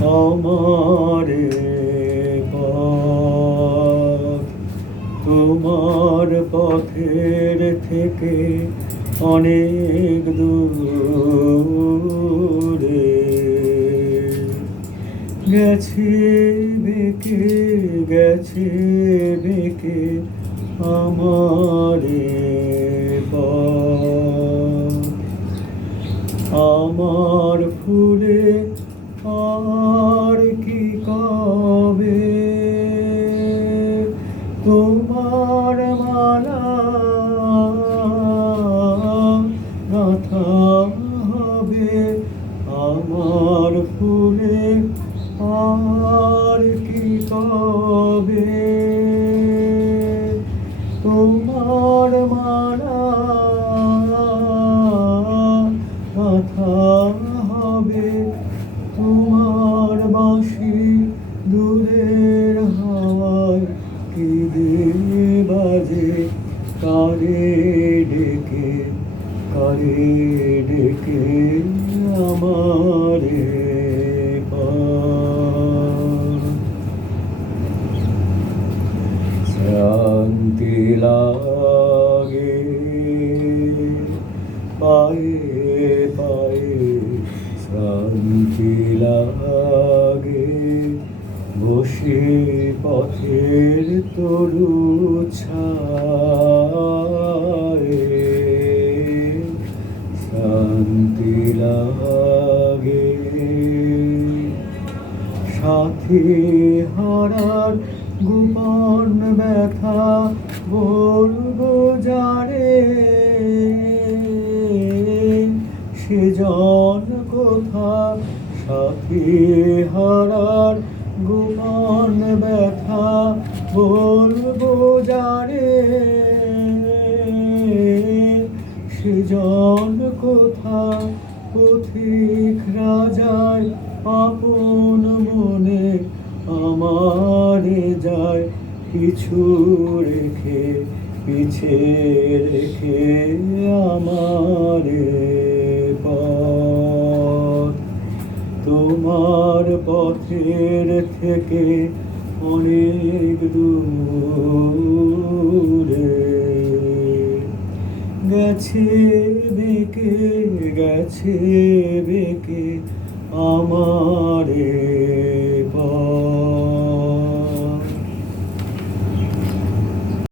আমারে পথ। তোমার পথের থেকে অনেক দূরে গেছে বেঁকে গেছে বেঁকে আমারে আমার ফুলে কারে ডেকে আমারে শান্তি লাগে পায়ে পায়ে শান্তি লাগে বসে পথের তরু ছায়ে। শান্তি লাগে। সাথী হারার গোপন ব্যথা বলব যারে সেজন কোথা? সাথী হারার গোপন ব্যথা বলব সেজন কোথা? পথিক রাজায় আপন মনে আমারে যায় কিছু রেখে, পিছে রেখে আমারে পথ। তোমার পথের থেকে অনেক দূরে গেছে বেঁকে গেছে বেঁকে আমারে